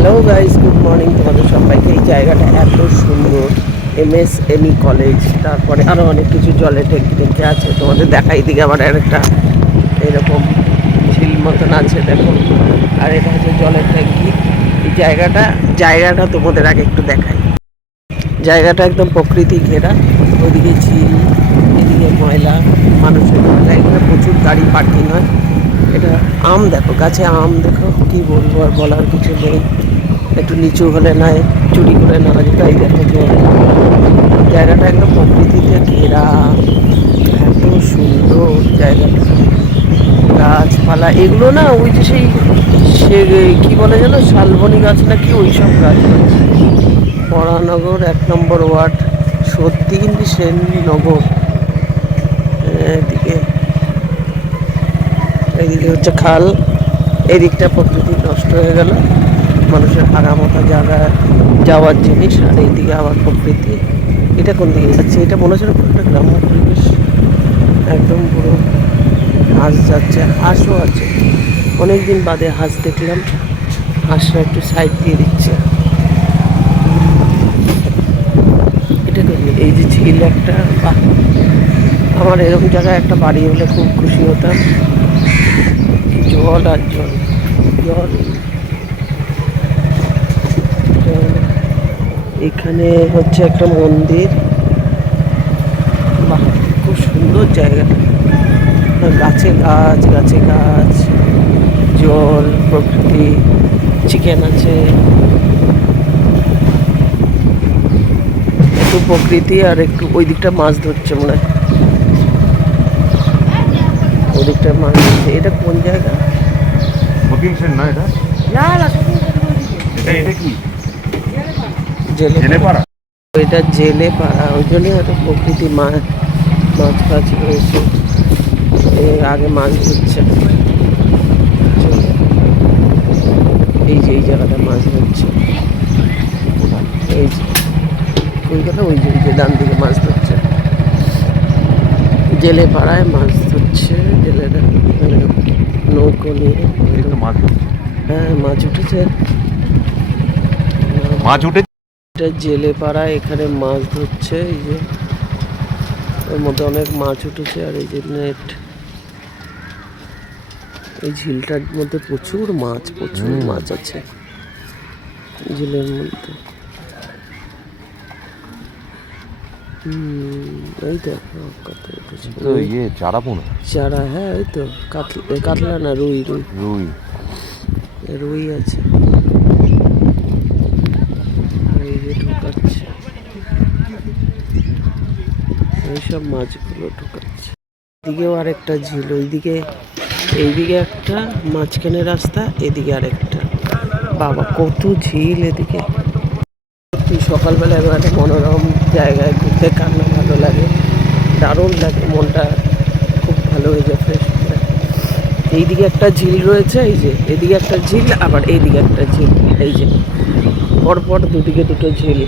Hello guys good morning তোমাদের সবাইকে। এই জায়গাটা এত সুন্দর এম এস এমই কলেজ তারপরে আরও অনেক কিছু জলের ট্যাঙ্কি ট্যাঙ্কি আছে। তোমাদের দেখাই দিকে আবার একটা এরকম ঝিল মতন আছে, দেখো। আর এটা হচ্ছে জলের ট্যাঙ্কি। এই জায়গাটা জায়গাটা তোমাদের আগে একটু দেখাই। জায়গাটা একদম প্রকৃতি ঘেরা। ওইদিকে ঝিল, এদিকে ময়লা, মানুষের ময়লা এখানে প্রচুর গাড়ি পার্কিং হয়। এটা আম দেখো, গাছে আম দেখো, কি বলব আর বলার কিছু নেই। একটু নিচু হলে নয় চুরি করে নেওয়া যেত এই দেখো জায়গাটা একদম প্রকৃতিতে ঘেরা। এত সুন্দর জায়গাটা। গাছপালা, এগুলো না ওই যে সেই সে কি বলে যেন, শালবনি গাছ নাকি ওই সব গাছ। বরানগর এক নম্বর ওয়ার্ড, সত্যি সেননগর। এদিকে এইদিকে হচ্ছে খাল, এদিকটা প্রকৃতি নষ্ট হয়ে গেল। মানুষের আগামতা জায়গা যাওয়ার জিনিস, আর এইদিকে আবার প্রকৃতি। এটা কোন দিকে যাচ্ছে? এটা মনে হচ্ছে একটা গ্রাম্য পরিবেশ। একদম পুরো হাঁস যাচ্ছে, হাঁসও আছে। অনেক দিন বাদে হাঁস দেখলাম। হাঁসরা একটু সাইড দিয়ে দিচ্ছে। এটা? এই যে ঝিল একটা আমার এরকম জায়গায় একটা বাড়ি হলে খুব খুশি হতাম। জল আর জল জল। এখানে হচ্ছে একটা মন্দির। বাহ, খুব সুন্দর জায়গা গাছে গাছ গাছে গাছ, জল, প্রকৃতি, চিকেন আছে। একটু প্রকৃতি আর একটু ওই দিকটা মাছ ধরছে মনে হয়। ওই দিকটা মাছ ধরছে এটা কোন জায়গা? বুকিং সেন্ট না এটা? এটা এটা কি? জেলে জেলেপাড়া। এটা জেলে পাড়া ওই জন্যই হয়তো প্রকৃতি মাছ মাছ ফাছ রয়েছে। এ আগে মাছ ধরছে। এই যে এই জায়গাটা মাছ ধরছে। এই যে কলকাতা ওই যে ওই যে ডান দিকে মাছ ধরছে। জেলে পাড়ায় মাছ ধরছে। নৌকো নিয়ে মাছ হ্যাঁ মাছ উঠেছে। মাছ উঠে এটা জেলে পাড়ায় এখানে মাছ ধরছে এই যে। ওর মধ্যে অনেক মাছ উঠেছে আর এই যে নেট। এই ঝিলটার মধ্যে প্রচুর মাছ প্রচুর মাছ আছে। ঝিলের মধ্যে। এই কত উঠেছে তো ইয়ে চারা পোনা? চারা হ্যাঁ এই তো কাতলা না রুই রুই। রুই। রুই আছে। এই যে ঢোকাচ্ছে। এইসব মাছগুলো ঢোকাচ্ছে। এদিকেও আরেকটা ঝিল ওইদিকে এইদিকে একটা মাঝখানে রাস্তা এদিকে আরেকটা। বাবা কত ঝিল এদিকে। সকালবেলা এবার একটা মনোরম জায়গায় ঘুরতে কান্না ভালো লাগে, দারুণ লাগে, মনটা খুব ভালো হয়ে যায় ফ্রেশ এইদিকে একটা ঝিল রয়েছে, এই যে, এদিকে একটা ঝিল, আবার এইদিকে একটা ঝিল, এই যে, পরপর দুদিকে দুটো ঝিল।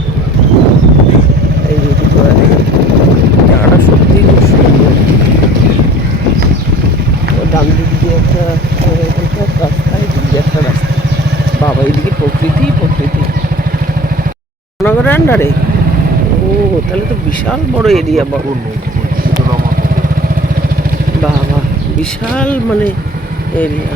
এই যে দুটো জায়গাটা সত্যি খুব সুন্দর। ডান দিক দিয়ে একটা রাস্তা এদিক দিয়ে একটা রাস্তা। বাবা, এইদিকে প্রকৃতি প্রকৃতি। নগরের আন্ডারে ও, তাহলে তো বিশাল বড় এরিয়া বাবু। বাবা, বিশাল মানে এরিয়া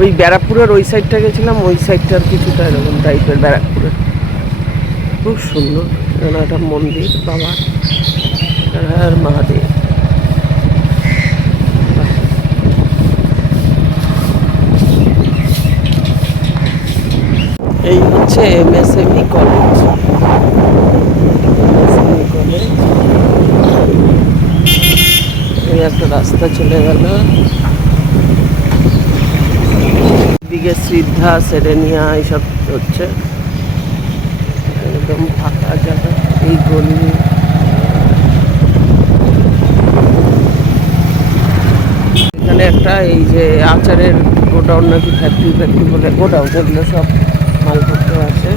ওই ব্যারাকপুরের ওই সাইডটা গেছিলাম, ওই সাইডটার কিছুটা এরকম টাইপের ব্যারাকপুরের। খুব সুন্দর। একটা মন্দির, বাবা। আর মহাদেব বাহ। এই M MSME college E college একটা রাস্তা চলে গেল। দিকে সিদ্ধা, সেরেনিয়া, এইসব হচ্ছে। একদম ফাঁকা জায়গা, এই গলি। এখানে একটা এই যে আচারের গোডাউন নাকি ফ্যাক্টরি ফ্যাক্টরি বলে, গোডাউন, এগুলো সব মালপত্র আছে